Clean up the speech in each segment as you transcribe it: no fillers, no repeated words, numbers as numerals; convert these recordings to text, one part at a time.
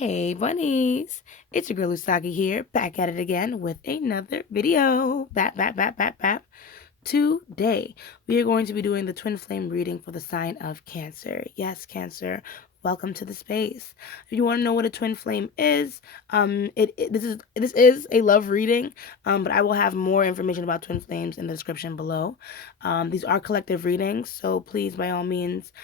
Hey bunnies, it's your girl Usagi here, back at it again with another video. Bap. Today, we are going to be doing the twin flame reading for the sign of Cancer. Yes, Cancer, welcome to the space. If you want to know what a twin flame is, this is a love reading, but I will have more information about twin flames in the description below. These are collective readings, so please, by all means,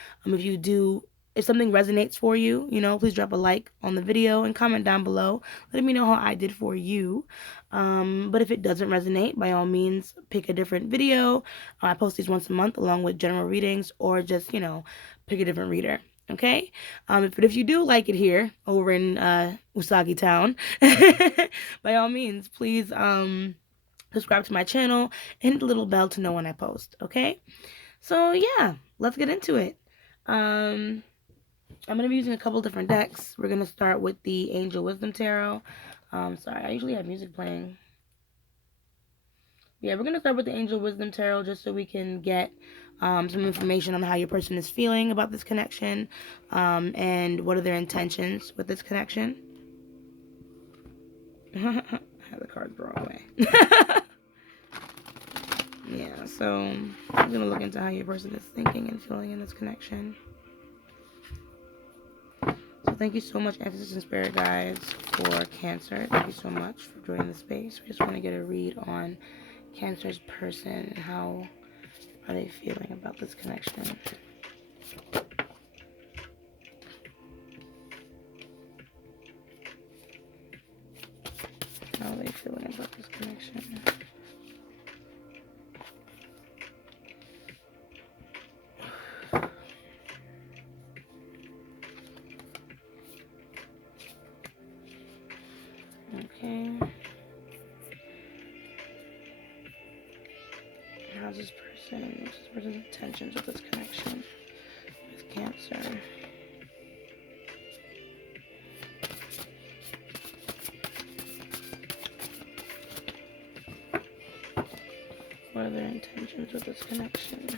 if something resonates for you, please drop a like on the video and comment down below, letting me know how I did for you. But if it doesn't resonate, by all means, pick a different video. I post these once a month along with general readings, or just, pick a different reader. Okay? But if you do like it here over in Usagi Town, by all means, please subscribe to my channel and hit the little bell to know when I post. Okay? So yeah, let's get into it. I'm going to be using a couple different decks. We're going to start with the Angel Wisdom Tarot. Sorry, I usually have music playing. Yeah, we're going to start with the Angel Wisdom Tarot just so we can get some information on how your person is feeling about this connection, and what are their intentions with this connection. I have the cards the wrong way. Yeah, so I'm going to look into how your person is thinking and feeling in this connection. So thank you so much, Ancestors and Spirit Guides, for Cancer. Thank you so much for joining the space. We just want to get a read on Cancer's person and how are they feeling about this connection. How are they feeling about this connection? Okay. What's this person's intentions with this connection with Cancer? What are their intentions with this connection?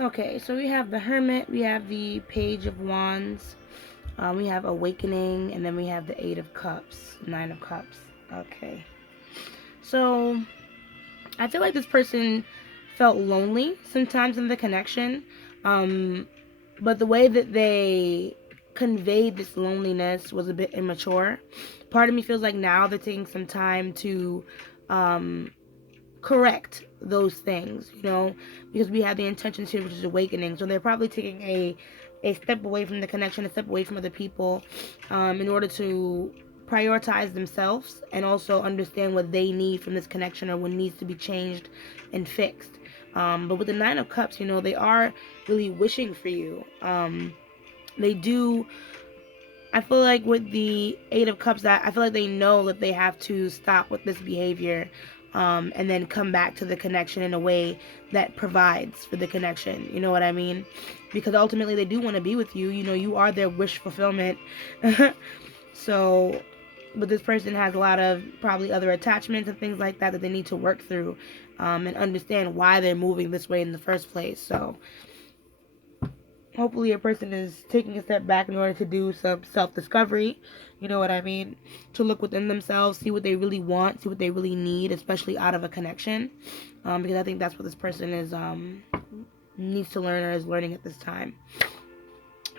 Okay, so we have the Hermit, we have the Page of Wands, we have Awakening, and then we have the Eight of Cups, Nine of Cups. Okay. So, I feel like this person felt lonely sometimes in the connection, but the way that they conveyed this loneliness was a bit immature. Part of me feels like now they're taking some time to correct those things, because we have the intentions here, which is awakening. So they're probably taking a step away from the connection, a step away from other people, in order to prioritize themselves and also understand what they need from this connection or what needs to be changed and fixed. But with the Nine of Cups, they are really wishing for you. They do. I feel like with the Eight of Cups, that I feel like they know that they have to stop with this behavior, and then come back to the connection in a way that provides for the connection. You know what I mean? Because ultimately they do want to be with you. You are their wish fulfillment. So, but this person has a lot of probably other attachments and things like that they need to work through, and understand why they're moving this way in the first place. So hopefully a person is taking a step back in order to do some self-discovery, you know what I mean, to look within themselves, see what they really want, see what they really need, especially out of a connection, because I think that's what this person is needs to learn or is learning at this time.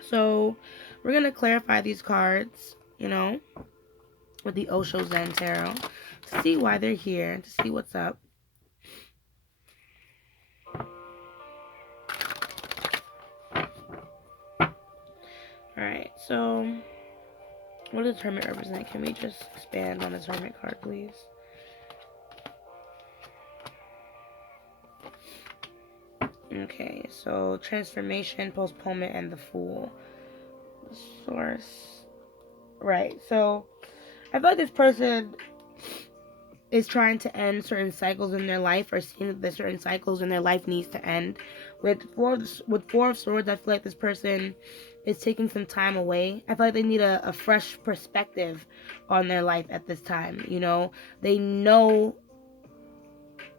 So we're going to clarify these cards, with the Osho Zen Tarot, to see why they're here, to see what's up. Alright, so what does Hermit represent? Can we just expand on this Hermit card, please? Okay, so transformation, postponement, and the Fool. The Source. Right, so I feel like this person is trying to end certain cycles in their life, or seeing that there's certain cycles in their life needs to end. With Four of Swords, I feel like this person is taking some time away. I feel like they need a fresh perspective on their life at this time. You know, they know,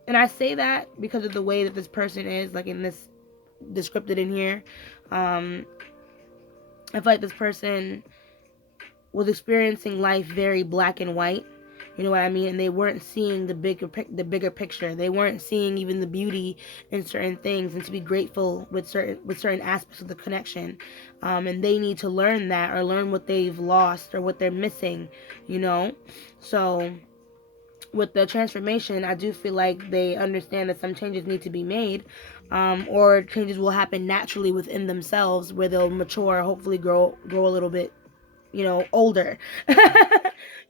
and I say that because of the way that this person is, like in this descripted in here. I feel like this person was experiencing life very black and white. You know what I mean? And they weren't seeing the bigger picture. They weren't seeing even the beauty in certain things, and to be grateful with certain aspects of the connection. And they need to learn that, or learn what they've lost or what they're missing. You know, so with the transformation, I do feel like they understand that some changes need to be made, or changes will happen naturally within themselves, where they'll mature, hopefully grow a little bit, older.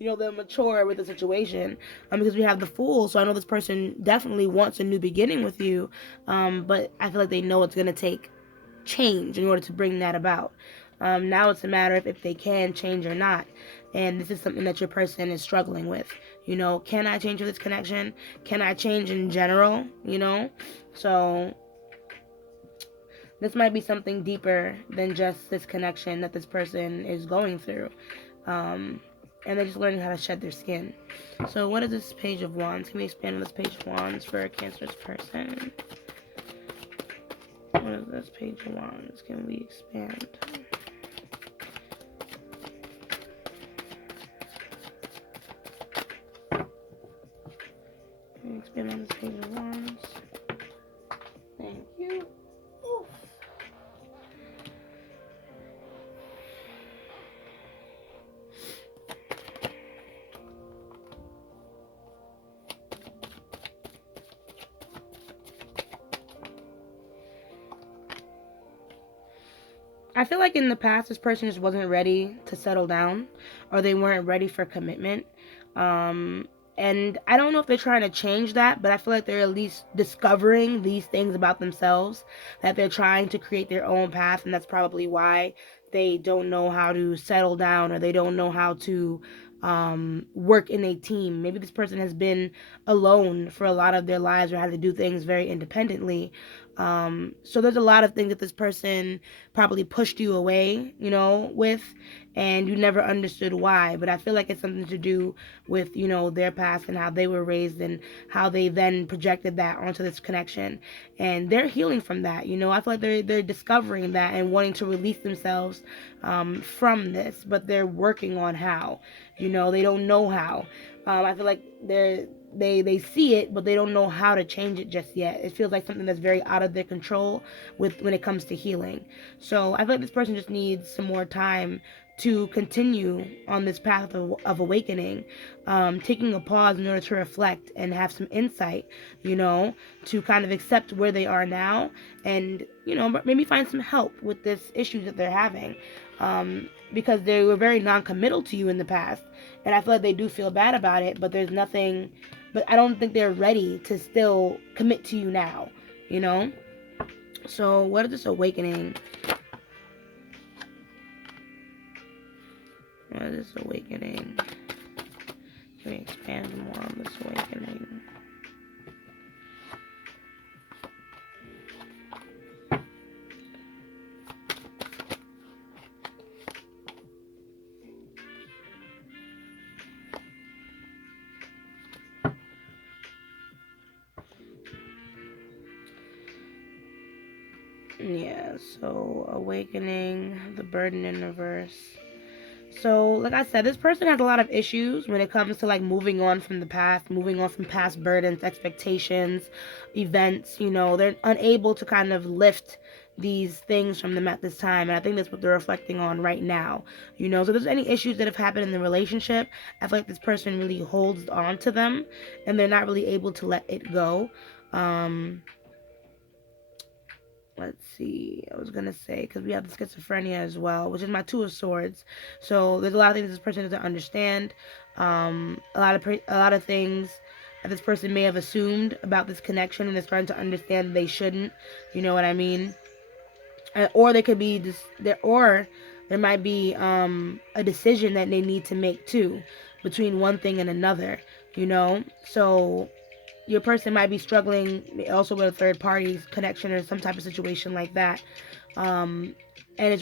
They'll mature with the situation, because we have the Fool. So I know this person definitely wants a new beginning with you, but I feel like they know it's going to take change in order to bring that about. Now it's a matter of if they can change or not. And this is something that your person is struggling with. Can I change with this connection? Can I change in general? So this might be something deeper than just this connection that this person is going through. And they're just learning how to shed their skin. So what is this Page of Wands? Can we expand on this Page of Wands for a Cancerous person? What is this Page of Wands? Can we expand? Can we expand on this Page of Wands? Thank you. Oof. I feel like in the past, this person just wasn't ready to settle down, or they weren't ready for commitment. And I don't know if they're trying to change that, but I feel like they're at least discovering these things about themselves, that they're trying to create their own path, and that's probably why they don't know how to settle down, or they don't know how to work in a team. Maybe this person has been alone for a lot of their lives, or had to do things very independently. So there's a lot of things that this person probably pushed you away, with, and you never understood why. But I feel like it's something to do with, their past and how they were raised, and how they then projected that onto this connection. And they're healing from that. I feel like they're discovering that and wanting to release themselves from this, but they're working on how. They don't know how. I feel like they see it, but they don't know how to change it just yet. It feels like something that's very out of their control when it comes to healing. So I feel like this person just needs some more time to continue on this path of awakening, taking a pause in order to reflect and have some insight, to kind of accept where they are now, and maybe find some help with this issue that they're having, because they were very non-committal to you in the past, and I feel like they do feel bad about it, but I don't think they're ready to still commit to you now, So what is this awakening? What is this awakening? Can we expand more on this awakening? Yeah, so awakening, the burden in reverse. So, like I said, this person has a lot of issues when it comes to like moving on from the past, moving on from past burdens, expectations, events. They're unable to kind of lift these things from them at this time, and I think that's what they're reflecting on right now. So if there's any issues that have happened in the relationship, I feel like this person really holds on to them, and they're not really able to let it go. Let's see, I was gonna say, because we have the schizophrenia as well, which is my Two of Swords. So there's a lot of things this person doesn't understand, a lot of things that this person may have assumed about this connection, and they're starting to understand they shouldn't. You know what I mean? Or they could be or there might be a decision that they need to make too, between one thing and another. you know? So your person might be struggling also with a third party connection or some type of situation like that. Um, and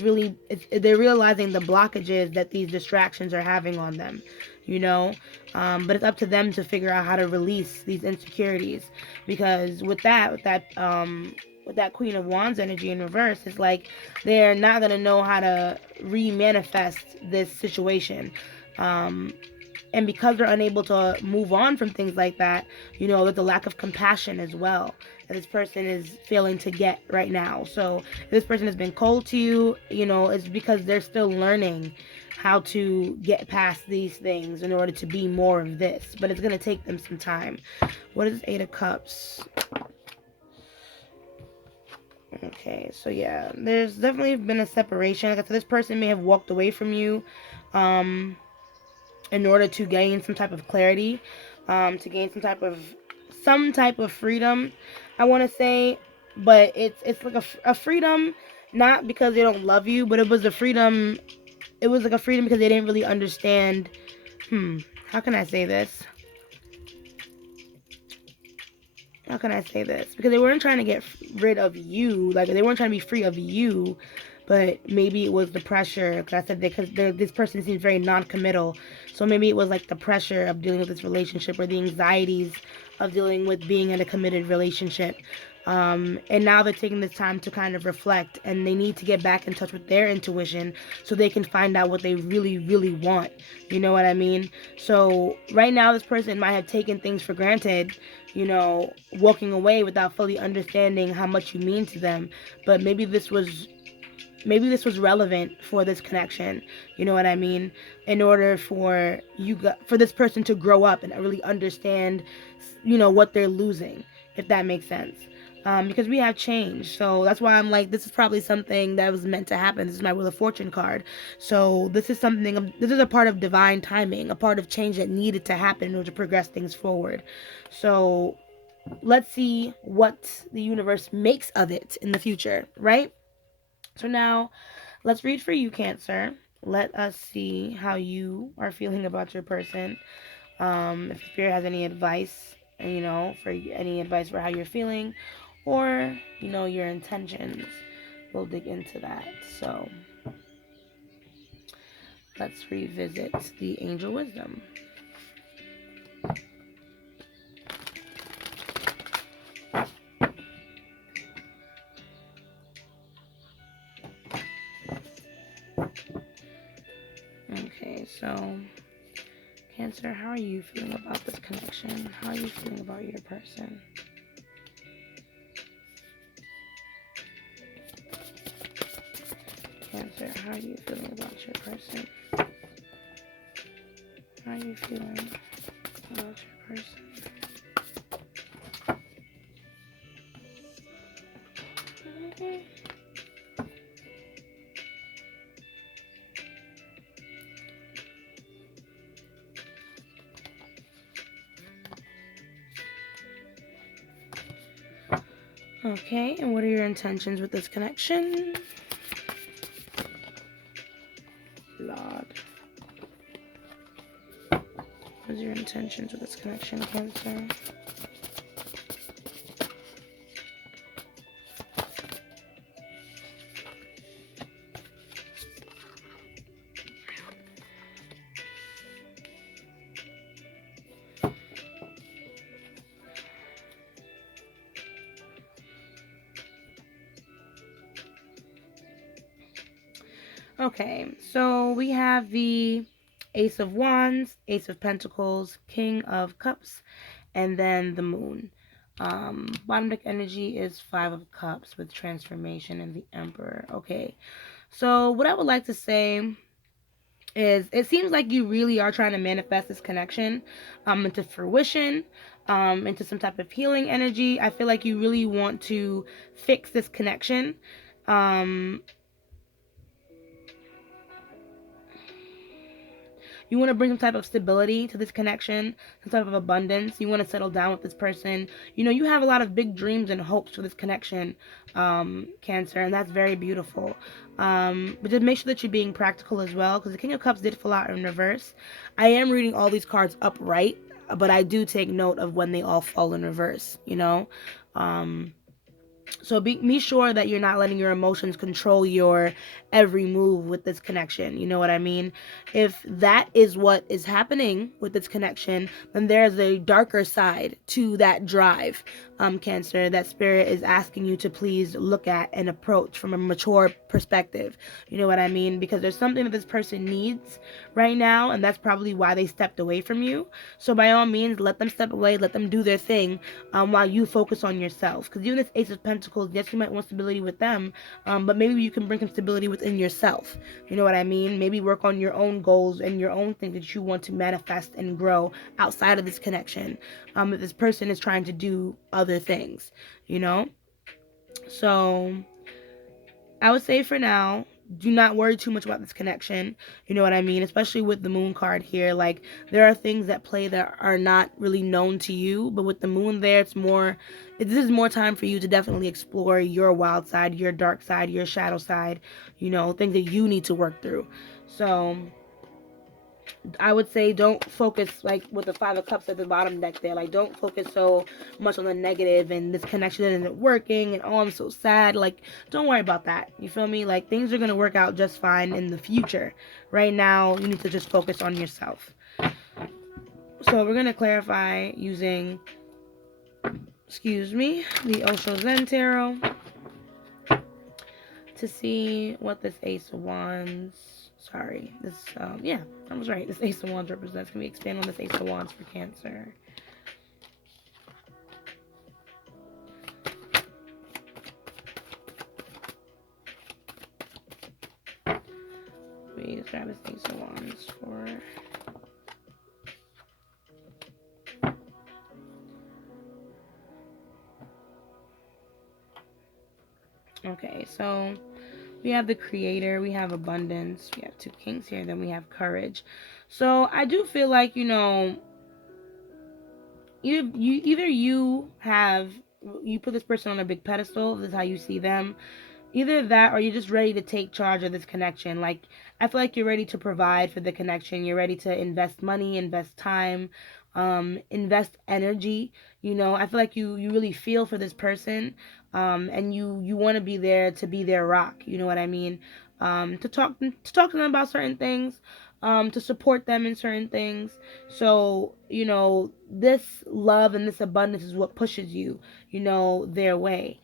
they're realizing the blockages that these distractions are having on them, you know. But it's up to them to figure out how to release these insecurities, because with that Queen of Wands energy in reverse, it's like they're not gonna know how to re-manifest this situation. Um, and because they're unable to move on from things like that, you know, there's a lack of compassion as well that this person is failing to get right now. So if this person has been cold to you, you know, it's because they're still learning how to get past these things in order to be more of this, but it's going to take them some time. What is 8 of Cups? Okay, so yeah, there's definitely been a separation. Like I said, this person may have walked away from you in order to gain some type of clarity, to gain some type of freedom, I want to say. But it's like a freedom, not because they don't love you, but it was a freedom. It was like a freedom because they didn't really understand. How can I say this? How can I say this? Because they weren't trying to get rid of you, like they weren't trying to be free of you, but maybe it was the pressure. Because I said because this person seems very non-committal, so maybe it was like the pressure of dealing with this relationship or the anxieties of dealing with being in a committed relationship. And now they're taking this time to kind of reflect, and they need to get back in touch with their intuition so they can find out what they really, really want. You know what I mean? So right now, this person might have taken things for granted, you know, walking away without fully understanding how much you mean to them. But maybe this was relevant for this connection. You know what I mean? In order for for this person to grow up and really understand, you know, what they're losing, if that makes sense. Because we have change, so that's why I'm like, this is probably something that was meant to happen. This is my Wheel of Fortune card, so this is something. This is a part of divine timing, a part of change that needed to happen in order to progress things forward. So let's see what the universe makes of it in the future, right? So now let's read for you, Cancer. Let us see how you are feeling about your person. If Spirit has any advice, you know, for any advice for how you're feeling, or, you know, your intentions, we'll dig into that. So let's revisit the angel wisdom. Okay, so Cancer, how are you feeling about this connection? How are you feeling about your person? Cancer, how are you feeling about your person? How are you feeling about your person? Okay, and what are your intentions with this connection? Lord. What are your intentions with this connection, Cancer? Okay, so we have the Ace of Wands, Ace of Pentacles, King of Cups, and then the Moon. Bottom deck energy is 5 of Cups with transformation and the Emperor. Okay, so what I would like to say is it seems like you really are trying to manifest this connection into fruition, into some type of healing energy. I feel like you really want to fix this connection. You want to bring some type of stability to this connection, some type of abundance. You want to settle down with this person. You know, you have a lot of big dreams and hopes for this connection, Cancer, and that's very beautiful. But just make sure that you're being practical as well, because the King of Cups did fall out in reverse. I am reading all these cards upright. but I do take note of when they all fall in reverse, you know. So be sure that you're not letting your emotions control your every move with this connection. You know what I mean? If that is what is happening with this connection, then there's a darker side to that drive, Cancer, that Spirit is asking you to please look at and approach from a mature perspective. You know what I mean? Because there's something that this person needs right now, and that's probably why they stepped away from you. So by all means, let them step away, let them do their thing, while you focus on yourself. Because even this Ace of Pentacles, yes, you might want stability with them, but maybe you can bring some stability within yourself. You know what I mean? Maybe work on your own goals and your own things that you want to manifest and grow outside of this connection. If this person is trying to do other things, you know? So I would say for now, do not worry too much about this connection. You know what I mean? Especially with the moon card here. Like, there are things at play that are not really known to you, but with the moon there, this is more time for you to definitely explore your wild side, your dark side, your shadow side, you know, things that you need to work through. So I would say don't focus, like with the Five of Cups at the bottom deck there, like don't focus so much on the negative and this connection isn't working and oh, I'm so sad. Like, don't worry about that. You feel me? Like, things are going to work out just fine in the future. Right now, you need to just focus on yourself. So we're going to clarify using, the Osho Zen Tarot to see what this Ace of Wands, yeah, I was right. This Ace of Wands represents. Can we expand on this Ace of Wands for Cancer? Please grab this Ace of Wands for... Okay, so we have the Creator, we have Abundance, we have two Kings here, then we have Courage. So I do feel like, you know, either you put this person on a big pedestal, this is how you see them. Either that or you're just ready to take charge of this connection. Like, I feel like you're ready to provide for the connection. You're ready to invest money, invest time, invest energy. You know, I feel like you really feel for this person, and you want to be there to be their rock. You know what I mean? To talk to them about certain things, to support them in certain things. So, you know, this love and this abundance is what pushes you, you know, their way.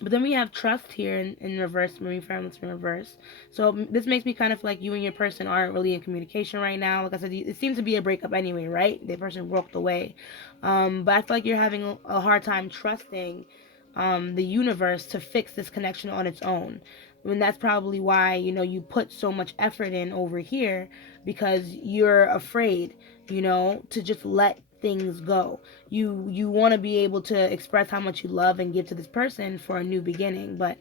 But then we have trust here in reverse, Marine Firmness in reverse. So this makes me kind of feel like you and your person aren't really in communication right now. Like I said, it seems to be a breakup anyway, right? The person walked away. But I feel like you're having a hard time trusting the universe to fix this connection on its own. And that's probably why, you know, you put so much effort in over here, because you're afraid, you know, to just let things go. You want to be able to express how much you love and give to this person for a new beginning, but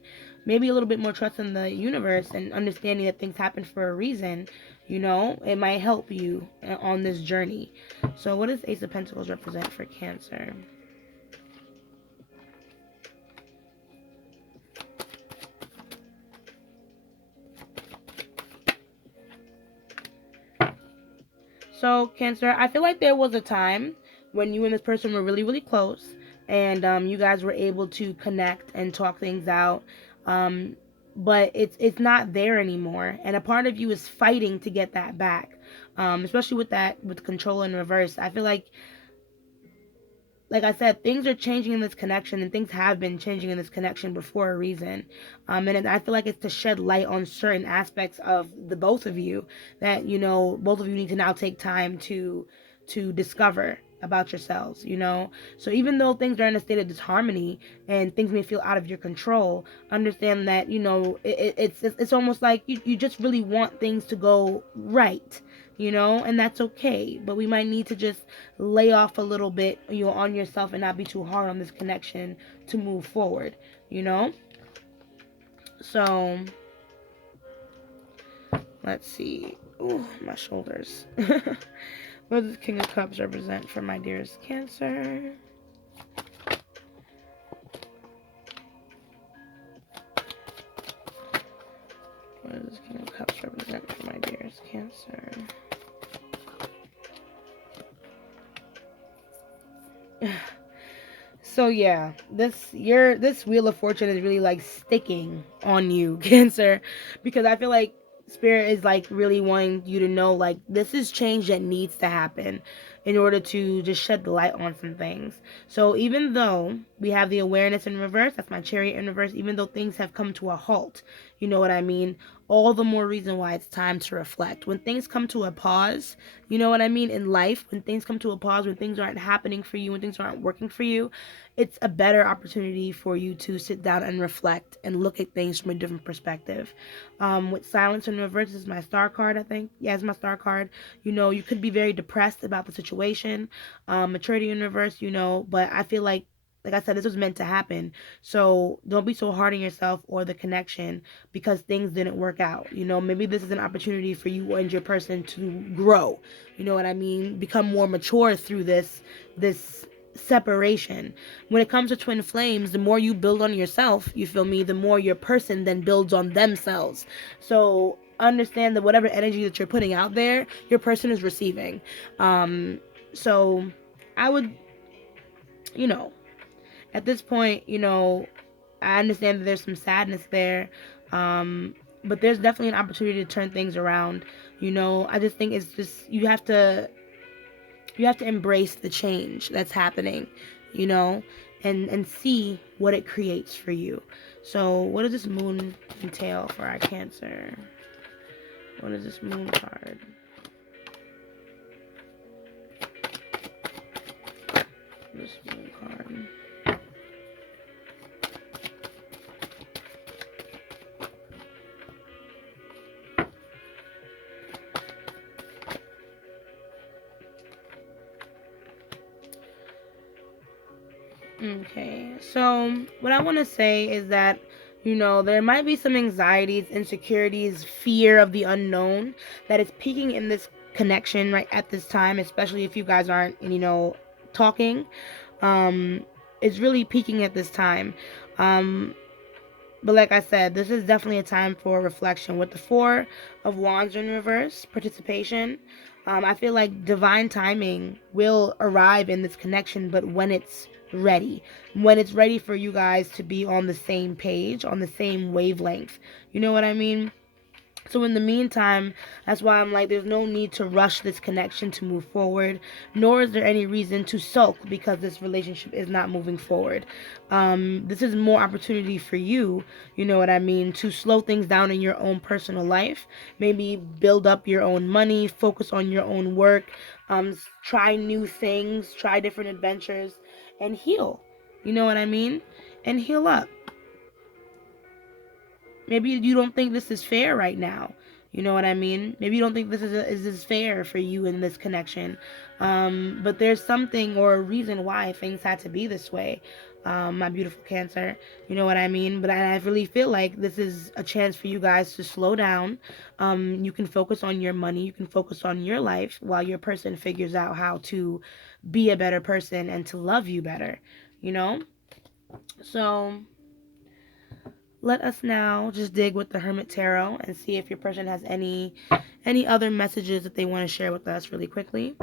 maybe a little bit more trust in the universe and understanding that things happen for a reason, you know, it might help you on this journey. So what does Ace of Pentacles represent for Cancer? So, Cancer, I feel like there was a time when you and this person were really, really close, and you guys were able to connect and talk things out. But it's not there anymore, and a part of you is fighting to get that back. Especially with control in reverse. I feel like I said, things are changing in this connection, and things have been changing in this connection before a reason. And I feel like it's to shed light on certain aspects of the both of you that, you know, both of you need to now take time to discover about yourselves, you know. So even though things are in a state of disharmony and things may feel out of your control, understand that, you know, it's almost like you just really want things to go right, you know, and that's okay. But we might need to just lay off a little bit, you know, on yourself and not be too hard on this connection to move forward, you know. So let's see. Ooh, my shoulders. What does King of Cups represent for my dearest Cancer? What does King of Cups represent for my dearest Cancer? So yeah, this Wheel of Fortune is really like sticking on you, Cancer, because I feel like Spirit is like really wanting you to know like this is change that needs to happen in order to just shed the light on some things. So even though we have the awareness in reverse, that's my Chariot in reverse, even though things have come to a halt, you know what I mean? All the more reason why it's time to reflect. When things come to a pause, you know what I mean, in life, when things come to a pause, when things aren't happening for you, when things aren't working for you, it's a better opportunity for you to sit down and reflect and look at things from a different perspective. With Silence in Reverse is my star card, I think. Yeah, it's my star card. You know, you could be very depressed about the situation. Maturity in Reverse, you know, but I feel like I said, this was meant to happen. So don't be so hard on yourself or the connection because things didn't work out. You know, maybe this is an opportunity for you and your person to grow. You know what I mean? Become more mature through this separation. When it comes to twin flames, the more you build on yourself, you feel me, the more your person then builds on themselves. So understand that whatever energy that you're putting out there, your person is receiving. So I would, you know, at this point, you know, I understand that there's some sadness there, but there's definitely an opportunity to turn things around. You know, I just think it's just you have to embrace the change that's happening, you know, and see what it creates for you. So, what does this moon entail for our Cancer? What is this moon card? This moon card. Okay, so what I want to say is that, you know, there might be some anxieties, insecurities, fear of the unknown that is peaking in this connection right at this time, especially if you guys aren't, you know, talking. It's really peaking at this time. Um, but like I said, this is definitely a time for reflection. With the Four of Wands in reverse, participation, I feel like divine timing will arrive in this connection, but when it's ready for you guys to be on the same page, on the same wavelength. You know what I mean? So in the meantime, that's why I'm like, there's no need to rush this connection to move forward, nor is there any reason to sulk because this relationship is not moving forward. This is more opportunity for you, you know what I mean, to slow things down in your own personal life, maybe build up your own money, focus on your own work, try new things, try different adventures, and heal. You know what I mean? And heal up. Maybe you don't think this is fair right now. You know what I mean? Maybe you don't think is this fair for you in this connection. But there's something or a reason why things had to be this way. My beautiful Cancer. You know what I mean? But I really feel like this is a chance for you guys to slow down. You can focus on your money. You can focus on your life while your person figures out how to be a better person and to love you better. You know? So let us now just dig with the Hermit Tarot and see if your person has any other messages that they want to share with us really quickly.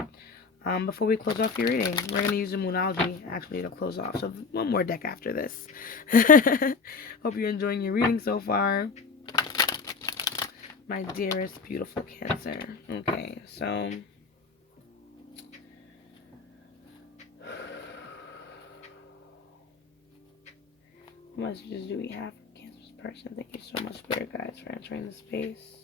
Before we close off your reading, we're going to use the Moonology actually to close off. So one more deck after this. Hope you're enjoying your reading so far. My dearest, beautiful Cancer. Okay, so what messages do we have for Cancer's person? Thank you so much, Spirit Guides, for entering the space.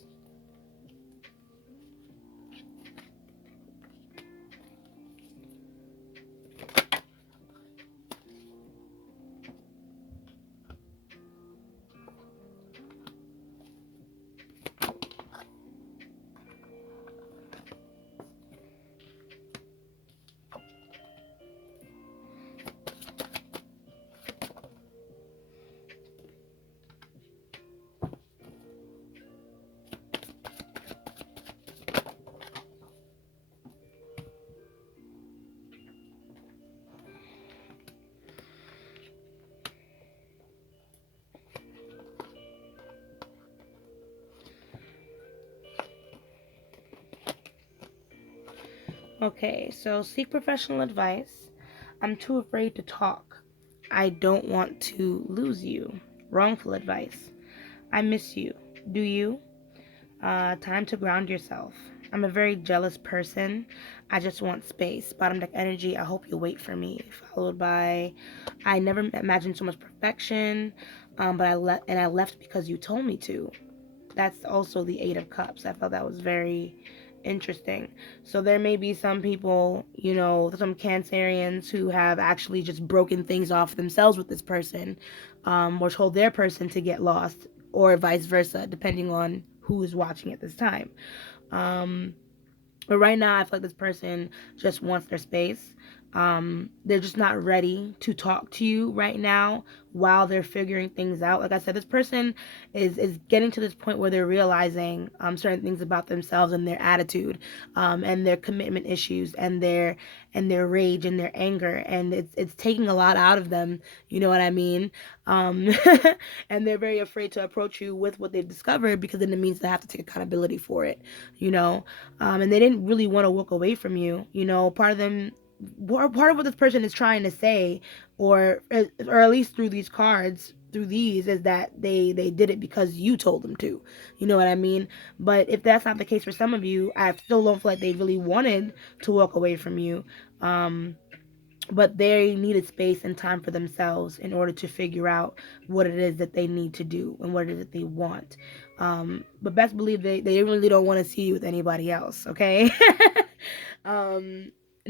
Okay, so seek professional advice. I'm too afraid to talk. I don't want to lose you. Wrongful advice. I miss you. Do you? Time to ground yourself. I'm a very jealous person. I just want space. Bottom deck energy. I hope you wait for me. Followed by, I never imagined so much perfection, but I left because you told me to. That's also the Eight of Cups. I felt that was very interesting. So there may be some people, some Cancerians who have actually just broken things off themselves with this person, or told their person to get lost, or vice versa, depending on who is watching at this time. But right now, I feel like this person just wants their space. They're just not ready to talk to you right now while they're figuring things out. Like I said, this person is getting to this point where they're realizing certain things about themselves and their attitude, and their commitment issues and their rage and their anger, and it's taking a lot out of them. You know what I mean? Um, and they're very afraid to approach you with what they've discovered, because then it means they have to take accountability for it. You know, and they didn't really want to walk away from you. Part of them, part of what this person is trying to say, or at least through these cards, through these, is that they did it because you told them to. You know what I mean? But if that's not the case for some of you, I still don't feel like they really wanted to walk away from you. But they needed space and time for themselves in order to figure out what it is that they need to do and what it is that they want. But best believe they really don't want to see you with anybody else, okay?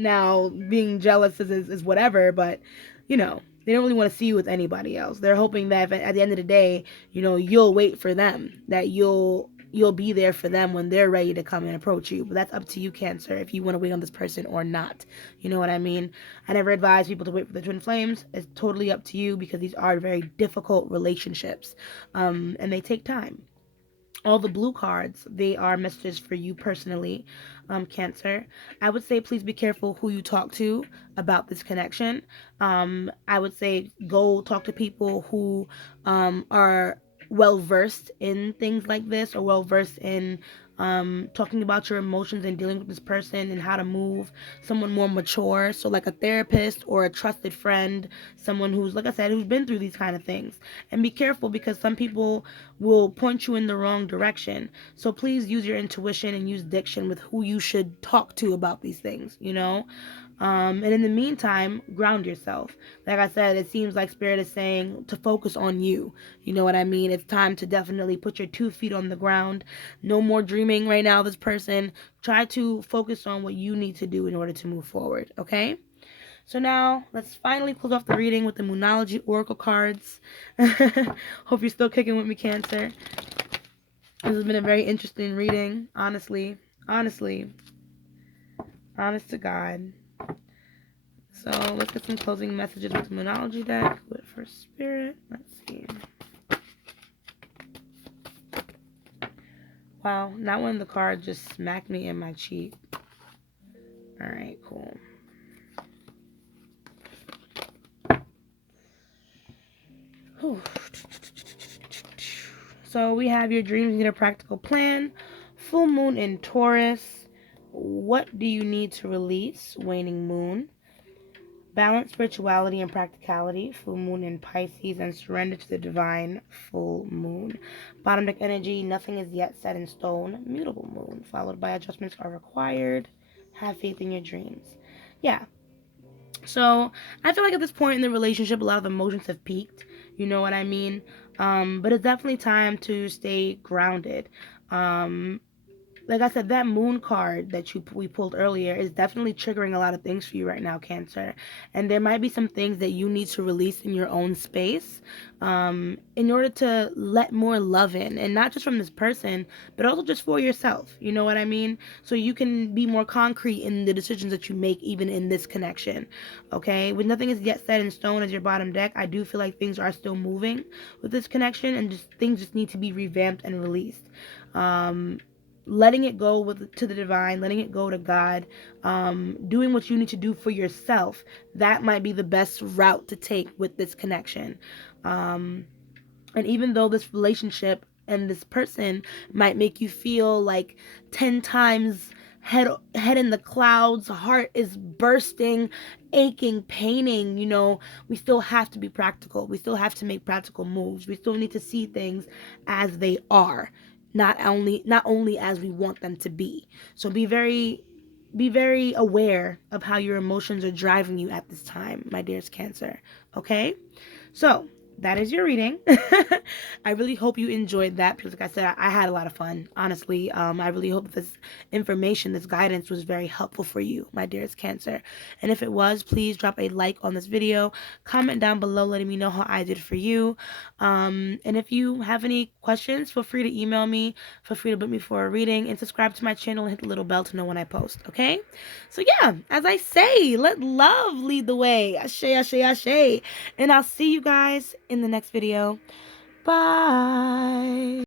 Now, being jealous is whatever, but, they don't really want to see you with anybody else. They're hoping that at the end of the day, you'll wait for them, that you'll be there for them when they're ready to come and approach you. But that's up to you, Cancer, if you want to wait on this person or not. You know what I mean? I never advise people to wait for the twin flames. It's totally up to you, because these are very difficult relationships, and they take time. All the blue cards, they are messages for you personally, Cancer. I would say please be careful who you talk to about this connection. I would say go talk to people who are well versed in things like this, or well versed in talking about your emotions and dealing with this person and how to move. Someone more mature, so like a therapist or a trusted friend, someone who's, like I said, who's been through these kind of things. And be careful, because some people will point you in the wrong direction. So please use your intuition and use diction with who you should talk to about these things, and in the meantime, ground yourself. Like I said, it seems like Spirit is saying to focus on you. You know what I mean? It's time to definitely put your 2 feet on the ground. No more dreaming right now, this person. Try to focus on what you need to do in order to move forward, okay? So now, let's finally close off the reading with the Moonology Oracle cards. Hope you're still kicking with me, Cancer. This has been a very interesting reading, honestly. Honest to God. So let's get some closing messages with the Moonology deck. For Spirit, let's see. Wow, not one of the cards just smacked me in my cheek. Alright, cool. Whew. So we have your dreams need a practical plan. Full moon in Taurus. What do you need to release? Waning moon. Balance spirituality and practicality. Full moon in Pisces, and surrender to the divine. Full moon. Bottom deck energy. Nothing is yet set in stone. Mutable moon. Followed by adjustments are required. Have faith in your dreams. Yeah. So I feel like at this point in the relationship, a lot of emotions have peaked. You know what I mean? But it's definitely time to stay grounded. Like I said, that moon card that we pulled earlier is definitely triggering a lot of things for you right now, Cancer. And there might be some things that you need to release in your own space, in order to let more love in. And not just from this person, but also just for yourself. You know what I mean? So you can be more concrete in the decisions that you make, even in this connection. Okay? With nothing is yet set in stone as your bottom deck, I do feel like things are still moving with this connection, and things just need to be revamped and released. Letting it go to the divine, letting it go to God, doing what you need to do for yourself, that might be the best route to take with this connection. And even though this relationship and this person might make you feel like 10 times head in the clouds, heart is bursting, aching, paining. We still have to be practical. We still have to make practical moves. We still need to see things as they are, not only as we want them to be. So be very aware of how your emotions are driving you at this time, my dearest Cancer. Okay? So, that is your reading. I really hope you enjoyed that because, like I said, I had a lot of fun. Honestly, I really hope this information, this guidance was very helpful for you, my dearest Cancer. And if it was, please drop a like on this video. Comment down below letting me know how I did for you. And if you have any questions, feel free to email me. Feel free to book me for a reading and subscribe to my channel and hit the little bell to know when I post. Okay? So yeah, as I say, let love lead the way. Ashe, ashe, ashe. And I'll see you guys in the next video. Bye.